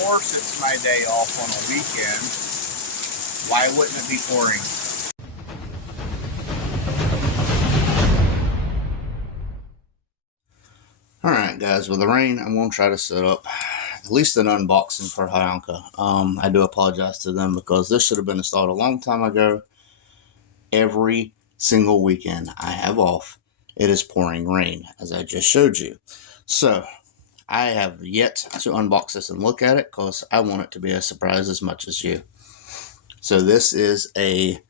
course it's my day off on a weekend. Why wouldn't it be pouring? Alright guys, with the rain, I'm going to try to set up at least an unboxing for Hyanka. I do apologize to them because this should have been installed a long time ago. Every single weekend I have off, it is pouring rain, as I just showed you. So, I have yet to unbox this and look at it because I want it to be a surprise as much as you. So this is a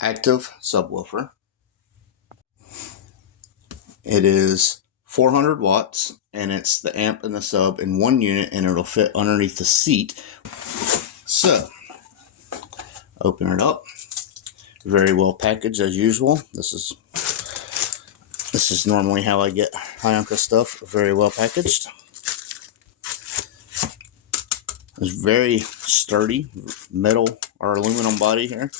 active subwoofer. It is 400 watts and it's the amp and the sub in one unit, and it'll fit underneath the seat. So open it up. Very well packaged as usual. This is normally how I get Hyanka stuff, very well packaged. It's very sturdy metal or aluminum body here.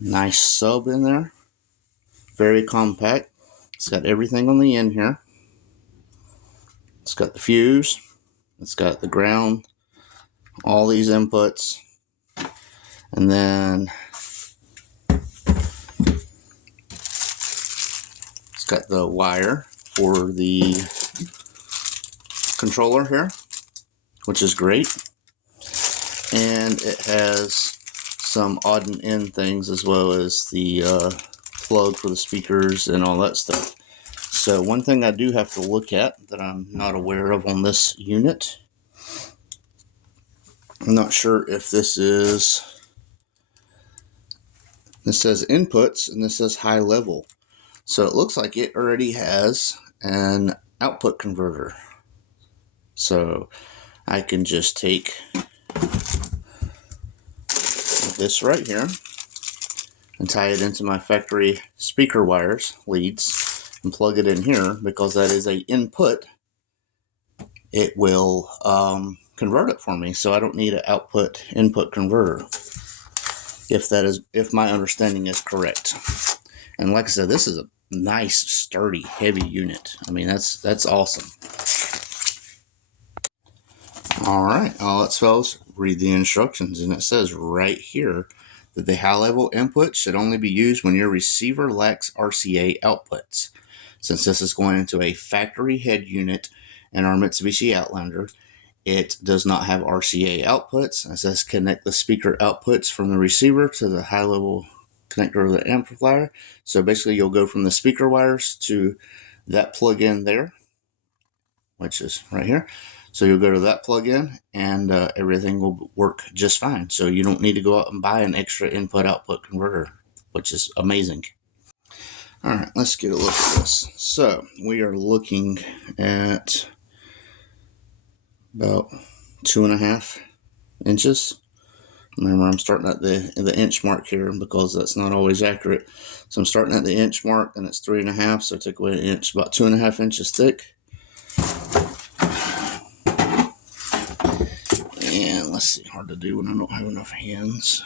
Nice sub in there. Very compact. It's got everything on the end here. It's got the fuse. It's got the ground. All these inputs. And then it's got the wire for the controller here, which is great. And it has some odd and end things, as well as the plug for the speakers and all that stuff. So one thing I do have to look at that I'm not aware of on this unit, I'm not sure if this says inputs and this says high level. So it looks like it already has an output converter. So I can just take this right here and tie it into my factory speaker wires, leads, and plug it in here. Because that is an input, it will convert it for me. So I don't need an output input converter, if my understanding is correct. And like I said, this is a nice, sturdy, heavy unit. I mean, that's awesome. Alright, let's fellas read the instructions, and it says right here that the high level input should only be used when your receiver lacks RCA outputs. Since this is going into a factory head unit in our Mitsubishi Outlander, it does not have RCA outputs. It says connect the speaker outputs from the receiver to the high level connector of the amplifier. So basically you'll go from the speaker wires to that plug-in there, which is right here. So you'll go to that plug-in and everything will work just fine. So you don't need to go out and buy an extra input-output converter, which is amazing. All right, let's get a look at this. So we are looking at about 2.5 inches. Remember, I'm starting at the inch mark here because that's not always accurate. So I'm starting at the inch mark, and it's 3.5. So I take away an inch, about 2.5 inches thick. And let's see, hard to do when I don't have enough hands.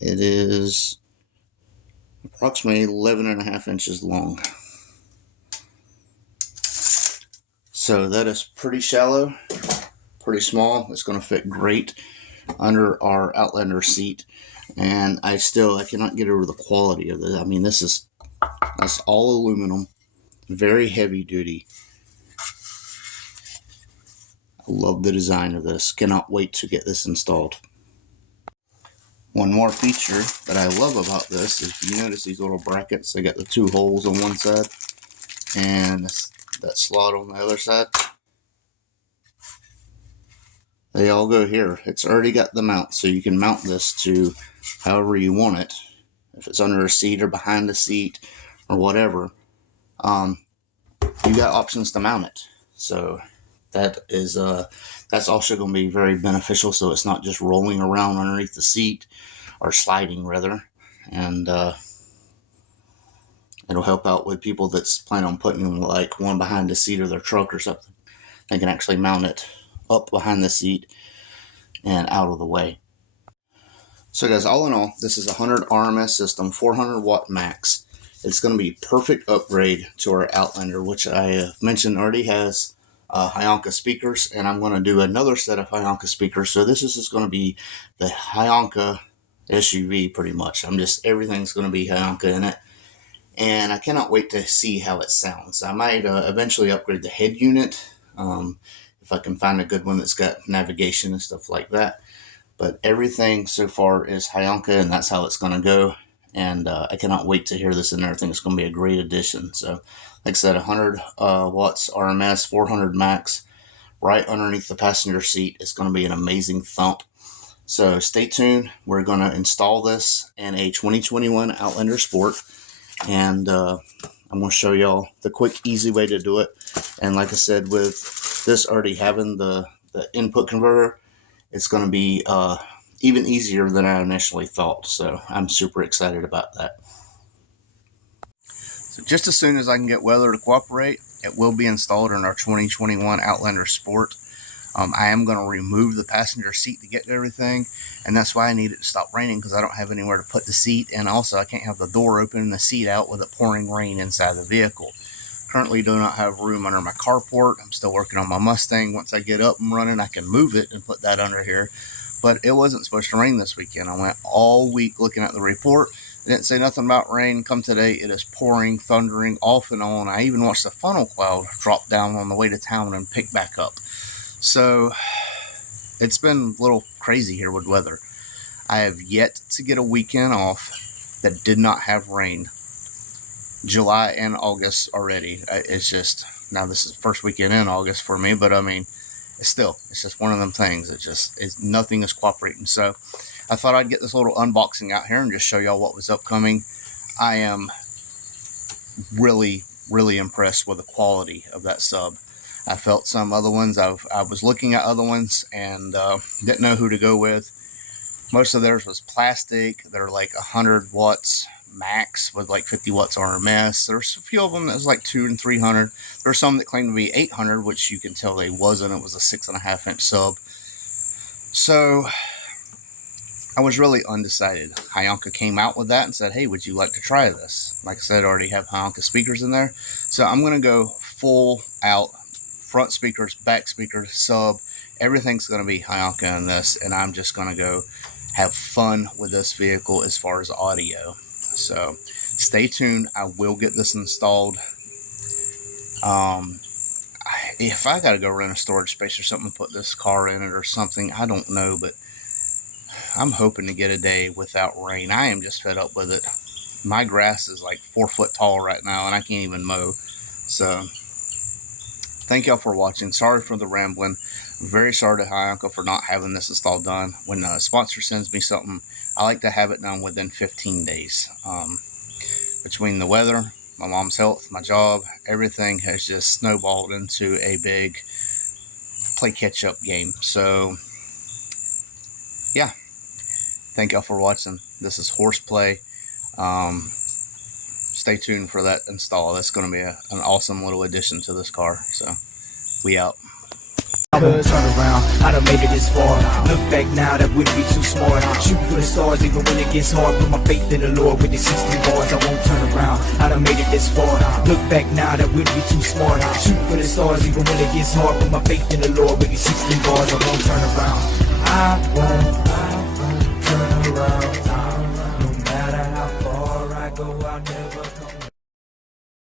It is approximately 11.5 inches long. So that is pretty shallow, pretty small. It's going to fit great under our Outlander seat. And I cannot get over the quality of this. I mean, that's all aluminum, very heavy duty. I love the design of this. Cannot wait to get this installed. One more feature that I love about this is, if you notice these little brackets, they got the 2 holes on one side and that slot on the other side. They all go here. It's already got the mount, so you can mount this to however you want it. If it's under a seat or behind the seat or whatever, you got options to mount it. So that's also going to be very beneficial, so it's not just rolling around underneath the seat, or sliding rather. And it'll help out with people that's planning on putting like one behind the seat of their truck or something. They can actually mount it up behind the seat and out of the way. So guys, all in all, this is a 100 RMS system, 400 watt max. It's going to be perfect upgrade to our Outlander, which I mentioned already has Hyanka speakers, and I'm going to do another set of Hyanka speakers. So this is just going to be the Hyanka SUV pretty much. Everything's going to be Hyanka in it, and I cannot wait to see how it sounds. I might eventually upgrade the head unit if I can find a good one that's got navigation and stuff like that. But everything so far is Hyanka, and that's how it's going to go. And I cannot wait to hear this in there. I think it's going to be a great addition. So, like I said, 100 watts RMS, 400 max, right underneath the passenger seat. It's going to be an amazing thump. So stay tuned. We're going to install this in a 2021 Outlander Sport. And I'm going to show y'all the quick, easy way to do it. And like I said, with this already having the input converter, it's going to be even easier than I initially thought. So I'm super excited about that. So just as soon as I can get weather to cooperate, it will be installed in our 2021 Outlander Sport. I am going to remove the passenger seat to get to everything, and that's why I need it to stop raining, because I don't have anywhere to put the seat, and also I can't have the door open and the seat out with it pouring rain inside the vehicle. Currently do not have room under my carport. I'm still working on my Mustang. Once I get up and running, I can move it and put that under here. But it wasn't supposed to rain this weekend. I went all week looking at the report. It didn't say nothing about rain. Come today, it is pouring, thundering, off and on. I even watched the funnel cloud drop down on the way to town and pick back up. So it's been a little crazy here with weather. I have yet to get a weekend off that did not have rain. July and August already. It's just, now this is the first weekend in August for me, but I mean, it's just one of them things. Nothing is cooperating. So I thought I'd get this little unboxing out here and just show y'all what was upcoming. I am really, really impressed with the quality of that sub. I felt some other ones. I was looking at other ones and didn't know who to go with. Most of theirs was plastic. They're like 100 watts max with like 50 watts RMS. There's a few of them that was like 200 and 300. There's some that claim to be 800, which you can tell they wasn't. It was a 6.5 inch sub. So I was really undecided. Hyanka came out with that and said, hey, would you like to try this? Like I said, I already have Hyanka speakers in there. So I'm going to go full out, front speakers, back speakers, sub. Everything's going to be Hyanka in this, and I'm just going to go have fun with this vehicle as far as audio. So stay tuned. I will get this installed. If I got to go rent a storage space or something, put this car in it or something, I don't know, but I'm hoping to get a day without rain. I am just fed up with it. My grass is like 4 foot tall right now, and I can't even mow. So thank y'all for watching. Sorry for the rambling. Very sorry to Hyanka for not having this install done. When a sponsor sends me something, I like to have it done within 15 days. Between the weather, my mom's health, my job, everything has just snowballed into a big play catch-up game. So, yeah. Thank y'all for watching. This is Horseplay. Stay tuned for that install. That's going to be an awesome little addition to this car. So, we out. I won't turn around, I done made it this far. Look back now, that wouldn't be too smart. Shoot for the stars even when it gets hard. Put my faith in the Lord with the 60 bars. I won't turn around, I done made it this far. Look back now, that wouldn't be too smart. Shoot for the stars even when it gets hard. Put my faith in the Lord with the 60 bars. I won't turn around, I won't.